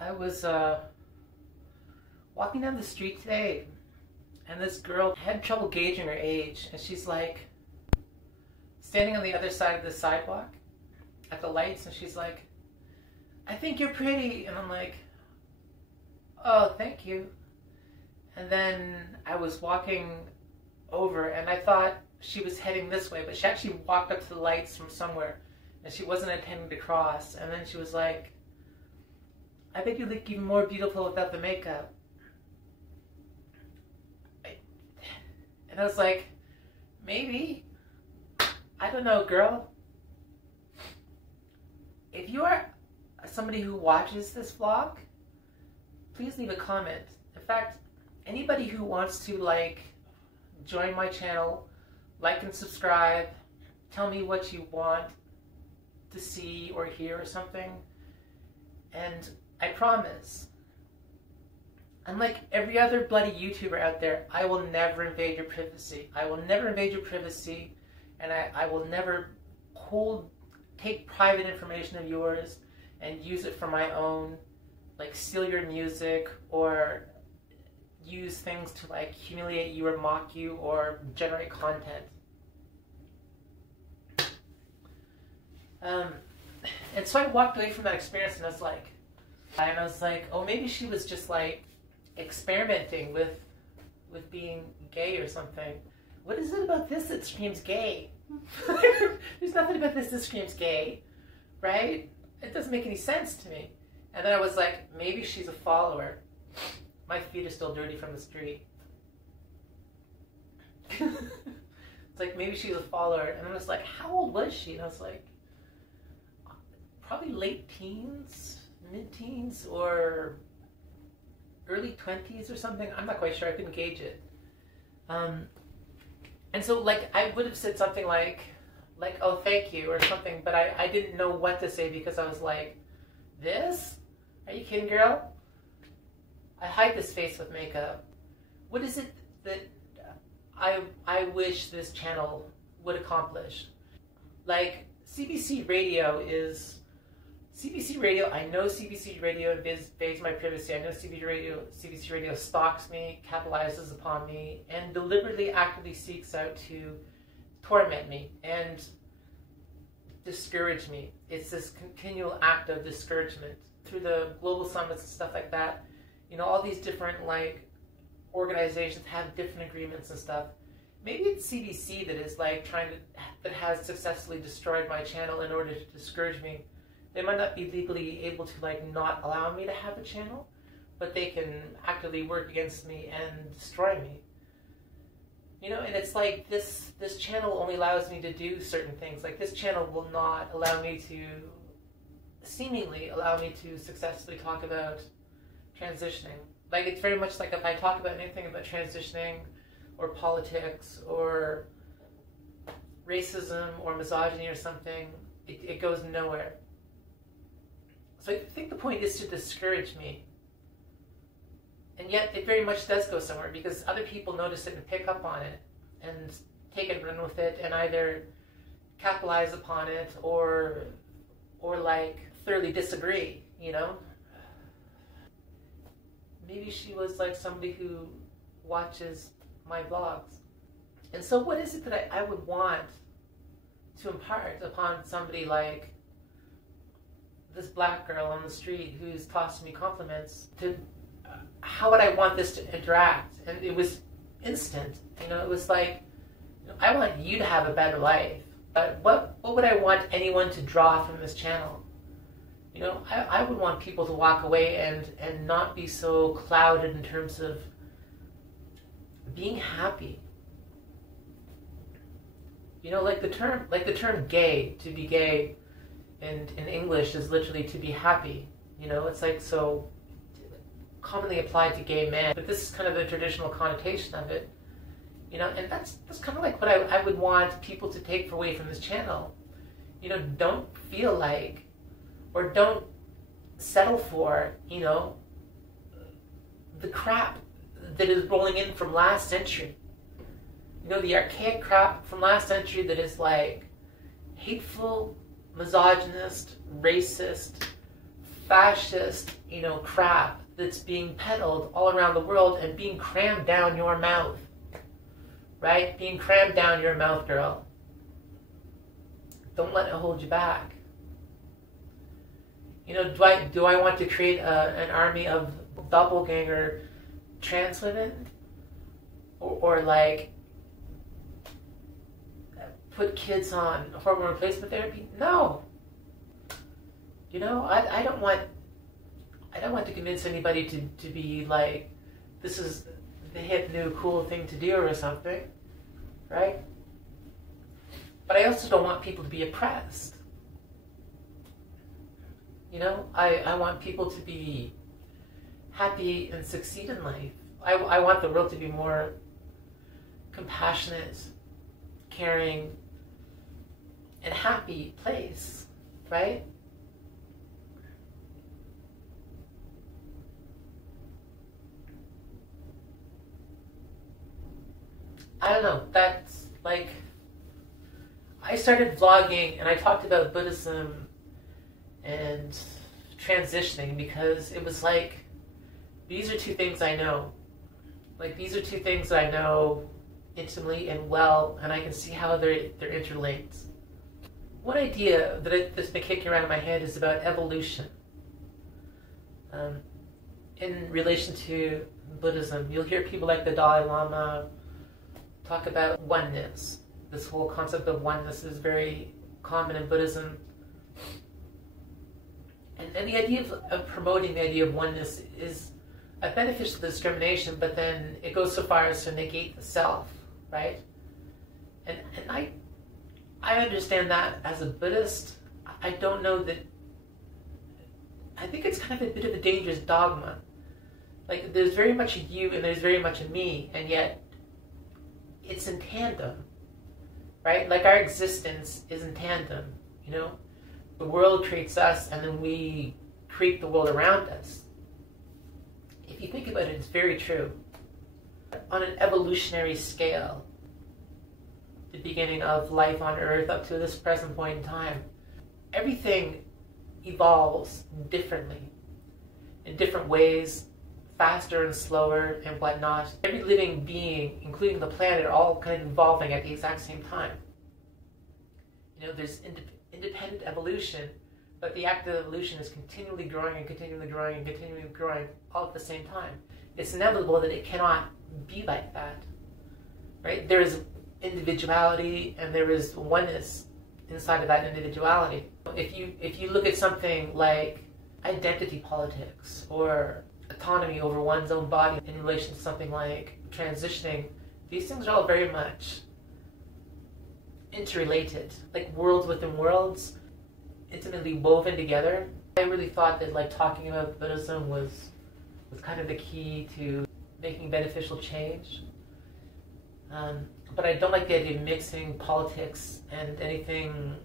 I was walking down the street today, and this girl had trouble gauging her age, and she's like standing on the other side of the sidewalk at the lights, and she's like, "I think you're pretty," and I'm like, "Oh, thank you." And then I was walking over, and I thought she was heading this way, but she actually walked up to the lights from somewhere, and she wasn't intending to cross. And then she was like, "I bet you look even more beautiful without the makeup." And I was like, maybe. I don't know, girl. If you are somebody who watches this vlog, please leave a comment. In fact, anybody who wants to join my channel, like and subscribe, tell me what you want to see or hear or something. And I promise, unlike every other bloody YouTuber out there, I will never invade your privacy. I will never invade your privacy, and I will never take private information of yours and use it for my own, steal your music or use things to humiliate you or mock you or generate content. And so I walked away from that experience, and I was like, oh, maybe she was just experimenting with being gay or something. What is it about this that screams gay? There's nothing about this that screams gay, right? It doesn't make any sense to me. And then I was like, maybe she's a follower. My feet are still dirty from the street. It's like, maybe she's a follower. And I was like, how old was she? And I was like, probably late teens, mid-teens, or early 20s or something. I'm not quite sure. I couldn't gauge it. And so I would have said something like, oh, thank you or something, but I didn't know what to say because I was like, this? Are you kidding, girl? I hide this face with makeup. What is it that I wish this channel would accomplish? CBC Radio, I know CBC Radio invades my privacy. I know CBC Radio stalks me, capitalizes upon me, and deliberately, actively seeks out to torment me and discourage me. It's this continual act of discouragement through the global summits and stuff like that. You know, all these different organizations have different agreements and stuff. Maybe it's CBC that is that has successfully destroyed my channel in order to discourage me. They might not be legally able to not allow me to have a channel, but they can actively work against me and destroy me. You know, and it's this channel only allows me to do certain things. This channel will not seemingly allow me to successfully talk about transitioning. It's very much if I talk about anything about transitioning or politics or racism or misogyny or something, it goes nowhere. So I think the point is to discourage me. And yet it very much does go somewhere because other people notice it and pick up on it and take it and run with it and either capitalize upon it or thoroughly disagree, you know? Maybe she was somebody who watches my vlogs. And so what is it that I would want to impart upon somebody like this black girl on the street who's tossing me compliments? How would I want this to interact? And it was instant. You know, it was I want you to have a better life. But what would I want anyone to draw from this channel? You know, I would want people to walk away and not be so clouded in terms of being happy. You know, the term gay, to be gay in English is literally to be happy. You know, it's so commonly applied to gay men, but this is kind of the traditional connotation of it. You know, and that's kind of what I would want people to take away from this channel. You know, don't feel or don't settle for, you know, the crap that is rolling in from last century. You know, the archaic crap from last century that is hateful, misogynist, racist, fascist, crap that's being peddled all around the world and being crammed down your mouth. Right? Being crammed down your mouth, girl. Don't let it hold you back. Do I want to create an army of doppelganger trans women? Or like put kids on hormone replacement therapy? No. I don't want to convince anybody to be like, this is the hip new cool thing to do or something, right? But I also don't want people to be oppressed. I want people to be happy and succeed in life. I want the world to be more compassionate, caring, and happy place, right? I don't know, that's like, I started vlogging and I talked about Buddhism and transitioning because it was like, these are two things I know. Like, these are two things that I know intimately and well, and I can see how they're interlinked. One idea that's been kicking around in my head is about evolution. In relation to Buddhism, you'll hear people like the Dalai Lama talk about oneness. This whole concept of oneness is very common in Buddhism. And the idea of promoting the idea of oneness is a beneficial discrimination, but then it goes so far as to negate the self, right? And I understand that as a Buddhist. I don't know that, I think it's kind of a bit of a dangerous dogma. Like, there's very much a you and there's very much a me, and yet it's in tandem, right? Like, our existence is in tandem, The world creates us, and then we create the world around us. If you think about it, it's very true. On an evolutionary scale, the beginning of life on Earth up to this present point in time, everything evolves differently, in different ways, faster and slower and whatnot. Every living being, including the planet, are all kind of evolving at the exact same time. There's independent evolution, but the act of evolution is continually growing and continually growing and continually growing all at the same time. It's inevitable that it cannot be like that, right? There is individuality and there is oneness inside of that individuality. If you look at something like identity politics or autonomy over one's own body in relation to something like transitioning, these things are all very much interrelated, like worlds within worlds, intimately woven together. I really thought that like talking about Buddhism was kind of the key to making beneficial change. But I don't like the idea of mixing politics and anything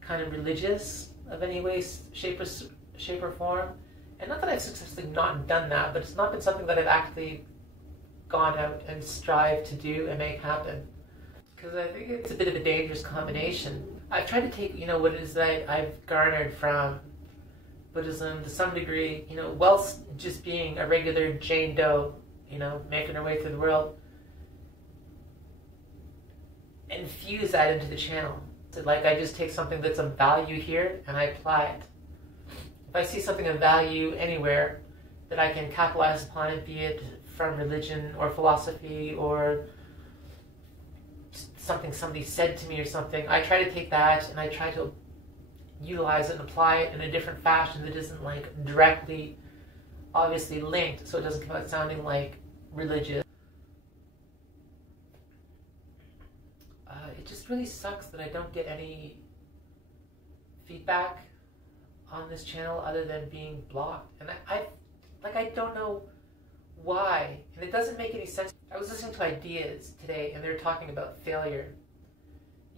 kind of religious of any way, shape or form. And not that I've successfully not done that, but it's not been something that I've actually gone out and strived to do and make happen. Because I think it's a bit of a dangerous combination. I've tried to take, what it is that I've garnered from Buddhism to some degree, whilst just being a regular Jane Doe, making her way through the world, and fuse that into the channel. So like, I just take something that's of value here and I apply it. If I see something of value anywhere that I can capitalize upon it, be it from religion or philosophy or something somebody said to me or something, I try to take that and I try to utilize it and apply it in a different fashion that isn't like directly, obviously linked, so it doesn't come out sounding like religious. It just really sucks that I don't get any feedback on this channel other than being blocked, and I don't know why, and it doesn't make any sense. I was listening to Ideas today, and they were talking about failure,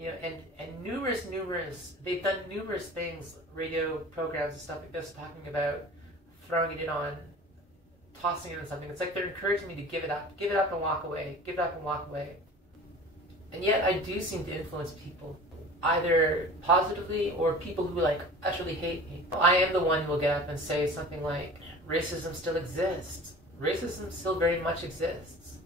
and numerous, they've done numerous things, radio programs and stuff like this, talking about throwing it on, tossing it on something. It's like they're encouraging me to give it up and walk away, give it up and walk away. And yet I do seem to influence people. either positively or people who like utterly hate me. I am the one who will get up and say something like, racism still exists. Racism still very much exists.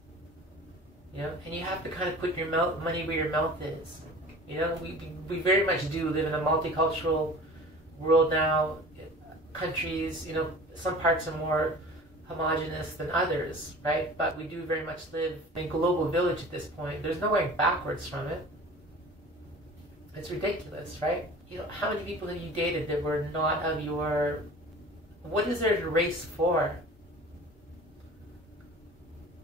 You know, and you have to kind of put your money where your mouth is. You know, we very much do live in a multicultural world now. Countries, you know, some parts are more homogenous than others, right? But we do very much live in a global village at this point. There's no going backwards from it. It's ridiculous, right? You know, how many people have you dated that were not of your... What is there to race for?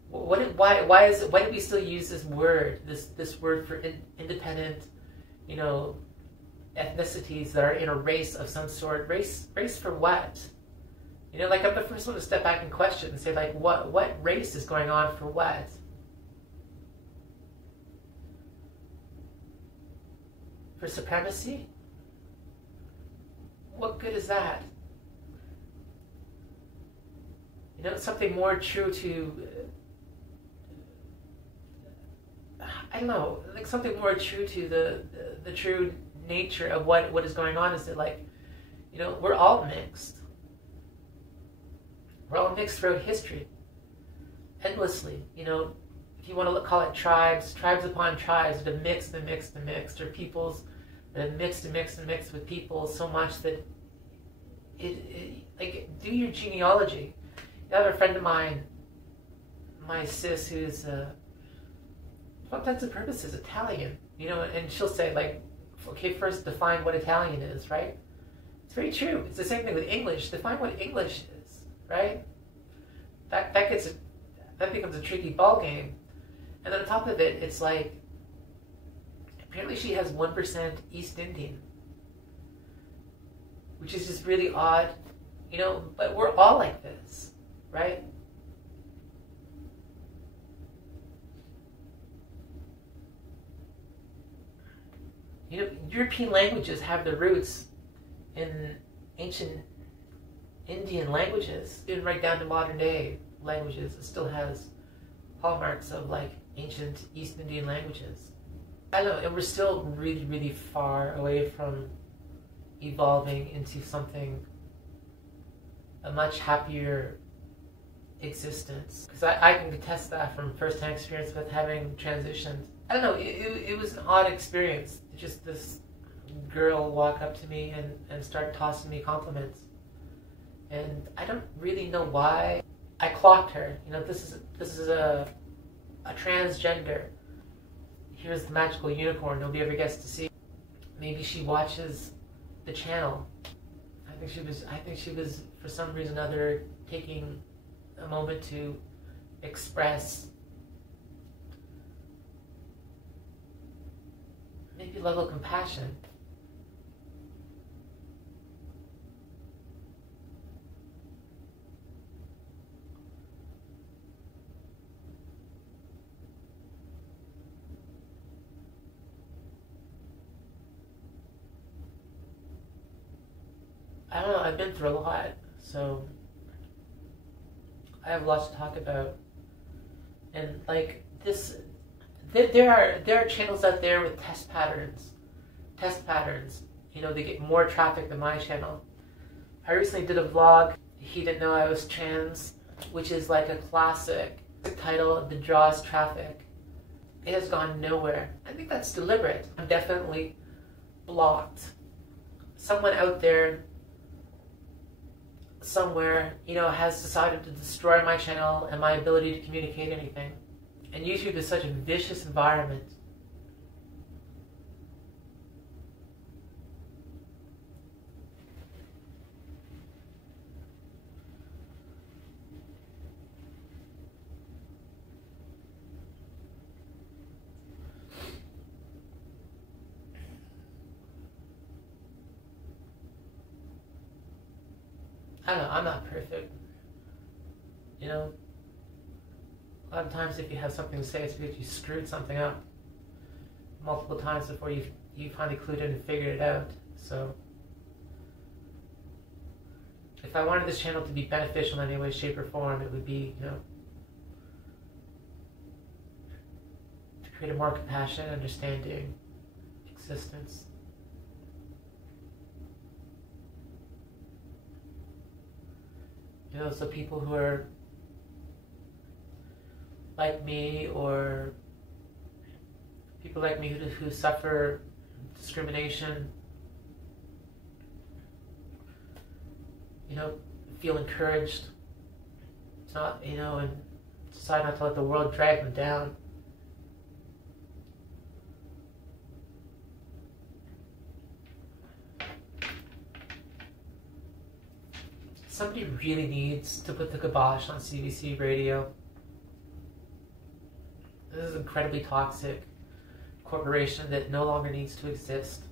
Why do we still use this word, this word for independent, you know, ethnicities that are in a race of some sort? Race for what? You know, like, I'm the first one to step back and question and say, like, what race is going on for what? For supremacy? What good is that? You know, something more true to, I don't know, like something more true to the true nature of what is going on is that, like, you know, we're all mixed. We're all mixed throughout history, endlessly. You know, if you want to call it tribes upon tribes that have mixed and mixed and mixed, or peoples that have mixed and mixed and mixed with people so much that it like, do your genealogy. I have a friend of mine, my sis, who's for all intents and purposes Italian, you know, and she'll say, like, okay, first define what Italian is, right? It's very true. It's the same thing with English. Define what English is, right? That becomes a tricky ball game. And then on top of it, it's like, apparently she has 1% East Indian, which is just really odd, you know, but we're all like this, right? You know, European languages have their roots in ancient Indian languages, even right down to modern day languages. It still has hallmarks of, like, ancient East Indian languages. I don't know, and we're still really, really far away from evolving into something, a much happier existence. Because I can attest that from first-hand experience with having transitioned. I don't know, it was an odd experience. Just this girl walk up to me and start tossing me compliments. And I don't really know why. I clocked her. You know, this is a transgender. Here's the magical unicorn nobody ever gets to see. Maybe she watches the channel. I think she was for some reason or other taking a moment to express maybe a level of compassion. I don't know, I've been through a lot, so I have lots to talk about. And, like, this, there are channels out there with test patterns. You know, they get more traffic than my channel. I recently did a vlog, He Didn't Know I Was Trans, which is like a classic title that draws traffic. It has gone nowhere. I think that's deliberate. I'm definitely blocked. Someone out there, somewhere, you know, has decided to destroy my channel and my ability to communicate anything. And YouTube is such a vicious environment. I don't know, I'm not perfect. You know, a lot of times if you have something to say, it's because you screwed something up multiple times before you finally clued in and figured it out. So, if I wanted this channel to be beneficial in any way, shape, or form, it would be, you know, to create a more compassionate, understanding existence. You know, so people who are like me, or people like me who suffer discrimination, you know, feel encouraged to not, you know, and decide not to let the world drag them down. Somebody really needs to put the kibosh on CBC radio. This is an incredibly toxic corporation that no longer needs to exist.